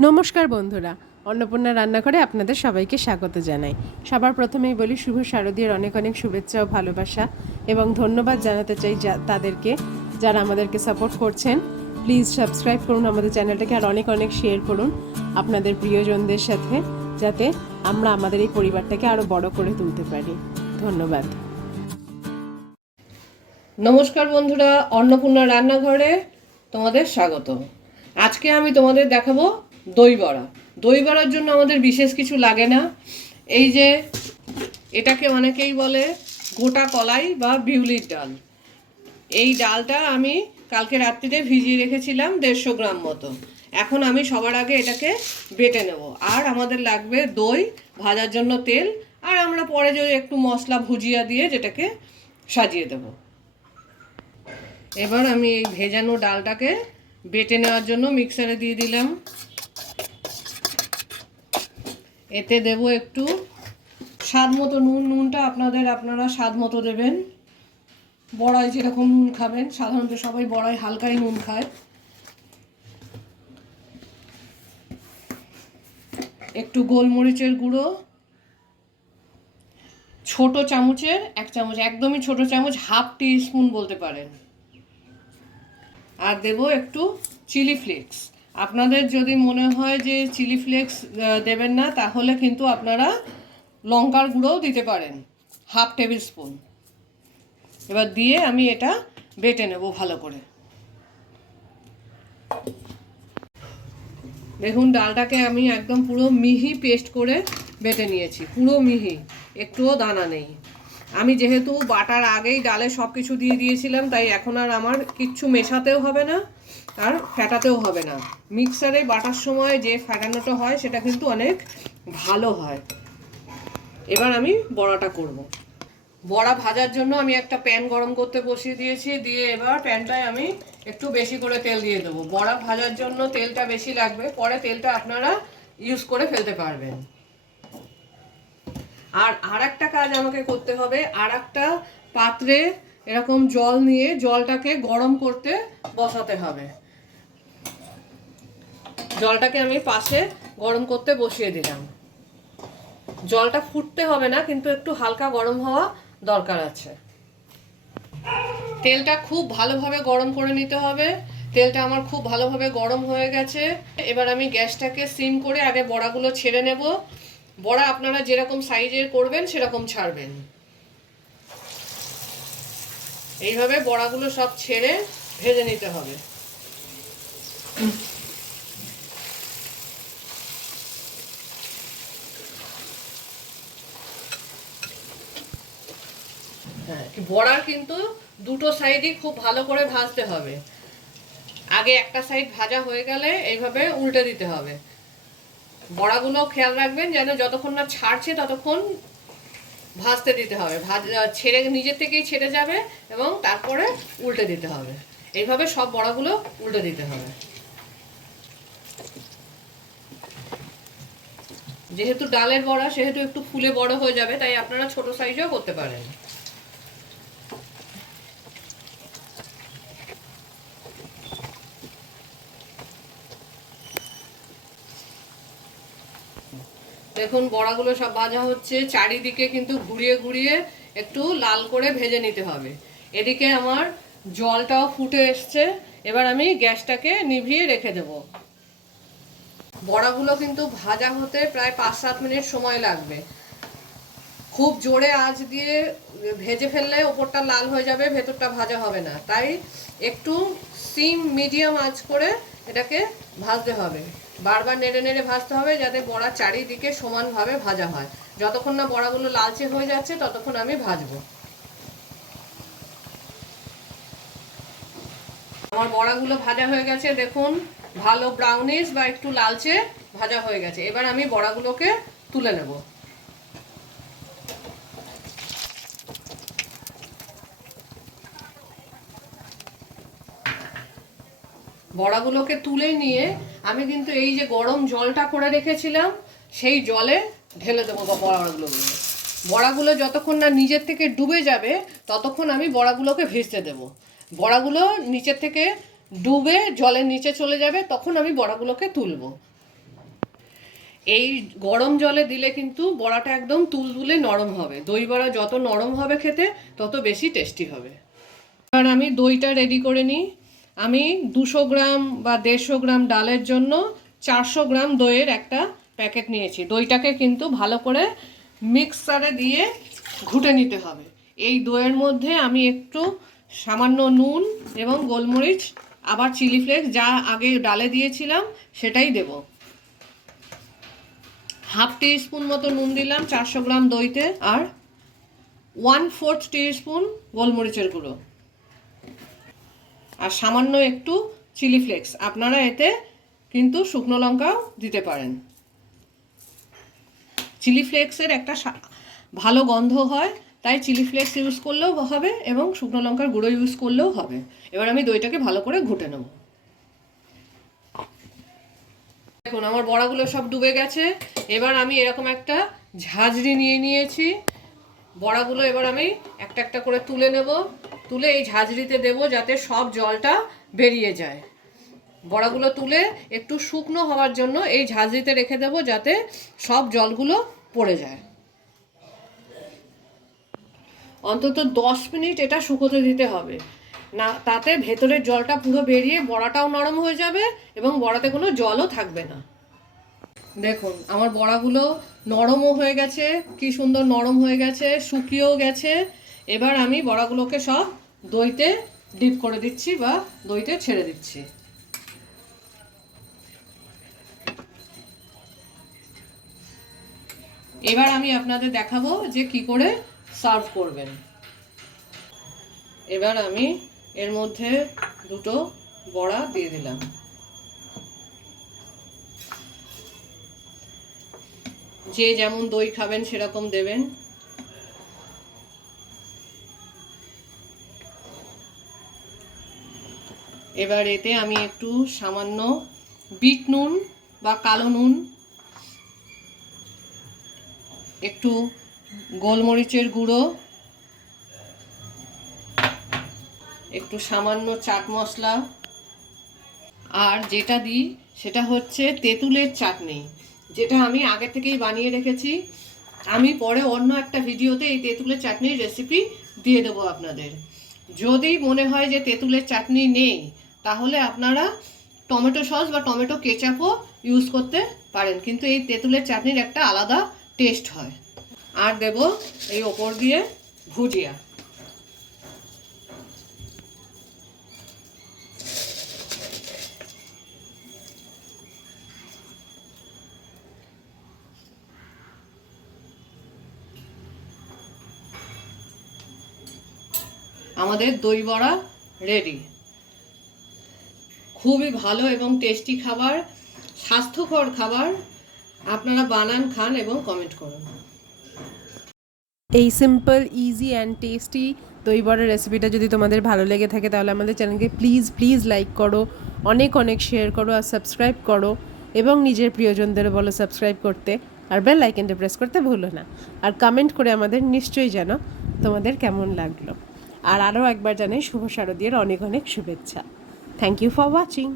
নমস্কার বন্ধুরা, অন্নপূর্ণা রান্নাঘরে আপনাদের সবাইকে স্বাগত জানাই। সবার প্রথমেই বলি শুভ শারদীয়ার অনেক অনেক শুভেচ্ছা ও ভালোবাসা এবং ধন্যবাদ জানাতে চাই তাদেরকে যারা আমাদেরকে সাপোর্ট করছেন। প্লিজ সাবস্ক্রাইব করুন আমাদের চ্যানেলটাকে, আর অনেক অনেক শেয়ার করুন আপনাদের প্রিয়জনদের সাথে, যাতে আমরা আমাদের এই পরিবারটাকে আরও বড় করে তুলতে পারি। ধন্যবাদ। নমস্কার বন্ধুরা, অন্নপূর্ণা রান্নাঘরে তোমাদের স্বাগত। আজকে আমি তোমাদের দেখাবো দই বড়া। দই বড়ার জন্য আমাদের বিশেষ কিছু লাগে না। এই যে এটাকে অনেকেই বলে গোটা কলাই বা বিউলির ডাল। এই ডালটা আমি কালকে রাত্রিতে ভিজিয়ে রেখেছিলাম 150 গ্রাম মতো। এখন আমি সবার আগে এটাকে বেটে নেব। আর আমাদের লাগবে দই, ভাজার জন্য তেল, আর আমরা পরে যদি একটু মশলা ভুজিয়া দিয়ে যেটাকে সাজিয়ে দেবো। এবার আমি এই ভেজানো ডালটাকে বেটে নেওয়ার জন্য মিক্সারে দিয়ে দিলাম। এতে দেব একটু স্বাদ মতো নুন। নুনটা আপনারা স্বাদ মতো দেবেন। বড়ায় যেরকম নুন খাবেন, সাধারণত সবাই বড়ায় হালকাই নুন খায়। একটু গোলমরিচের গুঁড়ো, ছোট চামচের 1 চামচ, একদমই ছোট চামচ, হাফ টিস্পুন বলতে পারেন। আর দেব একটু চিলি ফ্লেক্স। আপনাদের যদি মনে হয় যে চিলি ফ্লেক্স দেবেন না, তাহলে কিন্তু আপনারা লঙ্কার গুঁড়োও দিতে পারেন, হাফ টেবিল স্পুন। এবার দিয়ে আমি এটা বেটে নেব ভালো করে। দেখুন, ডালটাকে আমি একদম পুরো মিহি পেস্ট করে বেটে নিয়েছি, পুরো মিহি, একটুও দানা নেই। আমি যেহেতু বাটার আগেই ডালে সব কিছু দিয়ে দিয়েছিলাম, তাই এখন আর আমার কিচ্ছু মেশাতেও হবে না আর ফেটাতেও হবে না। মিক্সারে বাটার সময় যে ফেটানোটা হয় সেটা কিন্তু অনেক ভালো হয়। এবার আমি বড়াটা করব। বড়া ভাজার জন্য আমি একটা প্যান গরম করতে বসিয়ে দিয়েছি। দিয়ে এবার প্যানটায় আমি একটু বেশি করে তেল দিয়ে দেবো। বড়া ভাজার জন্য তেলটা বেশি লাগবে, পরে তেলটা আপনারা ইউজ করে ফেলতে পারবেন। আর একটা কাজ আমাকে করতে হবে, আর একটা পাত্রে এরকম জল নিয়ে জলটাকে গরম করতে বসাতে হবে। জলটাকে আমি পাশে গরম করতে বসিয়ে দিলাম। জলটা ফুটতে হবে না, কিন্তু একটু হালকা গরম হওয়া দরকার আছে। তেলটা খুব ভালোভাবে গরম করে নিতে হবে। তেলটা আমার খুব ভালোভাবে গরম হয়ে গেছে। এবার আমি গ্যাসটাকে সিম করে আগে বড়াগুলো ছেড়ে নেব। বড়া আপনারা যেরকম সাইজের করবেন সেরকম ছাড়বেন। এইভাবে বড়াগুলো সব ছেড়ে ভেজে নিতে হবে। হ্যাঁ, বড়ার কিন্তু দুটো সাইডই খুব ভালো করে ভাজতে হবে। আগে একটা সাইড ভাজা হয়ে গেলে এইভাবে উল্টে দিতে হবে। বড়াগুলো খেয়াল রাখবেন যেন যতক্ষণ না ছাড়ছে ততক্ষণ ভাজতে দিতে হবে। ছেড়ে নিজের থেকেই ছেড়ে যাবে এবং তারপরে উল্টে দিতে হবে। এইভাবে সব বড়াগুলো উল্টে দিতে হবে। যেহেতু ডালের বড়া, সেহেতু একটু ফুলে বড় হয়ে যাবে, তাই আপনারা ছোট সাইজেও করতে পারেন। দেখুন, বড়াগুলো সব ভাজা হচ্ছে। চারিদিকে কিন্তু ঘুরিয়ে ঘুরিয়ে একটু লাল করে ভেজে নিতে হবে। এদিকে আমার জলটাও ফুটে এসছে। এবার আমি গ্যাসটাকে নিভিয়ে রেখে দেব। বড়াগুলো কিন্তু ভাজা হতে প্রায় 5-7 মিনিট সময় লাগবে। খুব জোরে আঁচ দিয়ে ভেজে ফেললে ওপরটা লাল হয়ে যাবে, ভেতরটা ভাজা হবে না। তাই একটু সিম মিডিয়াম আঁচ করে এটাকে ভাজতে হবে। বারবার নেড়ে নেড়ে ভাজতে হবে, যাতে বড়া চারিদিকে সমানভাবে ভাজা হয়। যতক্ষণ না বড়াগুলো লালচে হয়ে যাচ্ছে ততক্ষণ আমি ভাজবো। আমার বড়াগুলো ভাজা হয়ে গেছে, দেখুন, ভালো ব্রাউনিশ বা একটু লালচে ভাজা হয়ে গেছে। এবার আমি বড়াগুলোকে তুলে নেব। বড়াগুলোকে তুলে নিয়ে আমি কিন্তু এই যে গরম জলটা করে রেখেছিলাম সেই জলে ঢেলে দেবো বড়াগুলো। বড়াগুলো যতক্ষণ না নিজের থেকে ডুবে যাবে ততক্ষণ আমি বড়াগুলোকে ভেজতে দেব। বড়াগুলো নিচের থেকে ডুবে জলের নিচে চলে যাবে, তখন আমি বড়াগুলোকে তুলবো। এই গরম জলে দিলে কিন্তু বড়াটা একদম তুলতুলে নরম হবে। দই বড়া যত নরম হবে খেতে তত বেশি টেস্টি হবে। এবার আমি দইটা রেডি করে নিই। আমি 200 গ্রাম বা 150 গ্রাম ডালের জন্য 400 গ্রাম দইয়ের একটা প্যাকেট নিয়েছি। দইটাকে কিন্তু ভালো করে মিক্সারে দিয়ে ঘুটে নিতে হবে। এই দইয়ের মধ্যে আমি একটু সামান্য নুন এবং গোলমরিচ, আবার চিলি ফ্লেক্স যা আগে ডালে দিয়েছিলাম সেটাই দেব। হাফ টিস্পুন মতো নুন দিলাম 400 গ্রাম দইতে, আর 1/4 টিস্পুন গোলমরিচের গুঁড়ো, আর সামান্য একটু চিলি ফ্লেক্স। আপনারা এতে কিন্তু শুকনো লঙ্কাও দিতে পারেন। চিলি ফ্লেক্সের একটা ভালো গন্ধ হয়, তাই চিলি ফ্লেক্স ইউজ করলেও হবে এবং শুকনো লঙ্কার গুঁড়ো ইউজ করলেও হবে। এবার আমি দইটাকে ভালো করে ঘুটে নেব। দেখুন আমার বড়াগুলো সব ডুবে গেছে। এবার আমি এরকম একটা ঝাঁঝরি নিয়ে নিয়েছি। বড়াগুলো এবার আমি একটা একটা করে তুলে নেব। তুলে এই ঝাঁঝরিতে দেব যাতে সব জলটা বেরিয়ে যায়। বড়াগুলো তুলে একটু শুকনো হওয়ার জন্য এই ঝাঁঝরিতে রেখে দেব যাতে সব জলগুলো পড়ে যায়। অন্তত 10 মিনিট এটা শুকোতে দিতে হবে, না তাতে ভেতরের জলটা পুরো বেরিয়ে বড়াটাও নরম হয়ে যাবে এবং বড়াতে কোনো জলও থাকবে না। দেখুন আমার বড়াগুলো নরমও হয়ে গেছে, কি সুন্দর নরম হয়ে গেছে, শুকিয়েও গেছে। এবার আমি বড়াগুলোকে সব দইতে ডিপ করে দিচ্ছি বা দইতে ছেড়ে দিচ্ছি। এবার আমি আপনাদের দেখাবো যে কি করে সার্ভ করবেন। এবার আমি এর মধ্যে দুটো বড়া দিয়ে দিলাম। যে যেমন দই খাবেন সেরকম দেবেন। এবার এতে আমি একটু সামান্য বিট নুন বা কালো নুন, একটু গোলমরিচের গুঁড়ো, একটু সামান্য চাট মশলা, আর যেটা দিই সেটা হচ্ছে তেঁতুলের চাটনি, যেটা আমি আগে থেকেই বানিয়ে রেখেছি। আমি পরে অন্য একটা ভিডিওতে এই তেঁতুলের চাটনির রেসিপি দিয়ে দেবো আপনাদের। যদি মনে হয় যে তেঁতুলের চাটনি নেই, তাহলে আপনারা টমেটো সস বা টমেটো কেচাপও ইউজ করতে পারেন, কিন্তু এই তেঁতুলের চাটনির একটা আলাদা টেস্ট হয়। আর দেব এই ওপর দিয়ে ভুজিয়া। আমাদের দই বড়া রেডি। খুবই ভালো এবং টেস্টি খাবার, স্বাস্থ্যকর খাবার। আপনারা বানান, খান এবং কমেন্ট করুন। এই সিম্পল, ইজি অ্যান্ড টেস্টি দই বড়ার রেসিপিটা যদি তোমাদের ভালো লেগে থাকে তাহলে আমাদের চ্যানেলকে প্লিজ লাইক করো, অনেক শেয়ার করো আর সাবস্ক্রাইব করো, এবং নিজের প্রিয়জনদেরও বলো সাবস্ক্রাইব করতে, আর বেল আইকনটা প্রেস করতে ভুলো না। আর কমেন্ট করে আমাদের নিশ্চয়ই জানাও তোমাদের কেমন লাগলো। আর আরও একবার জানাই শুভ শারদীয়ার অনেক শুভেচ্ছা। Thank you for watching.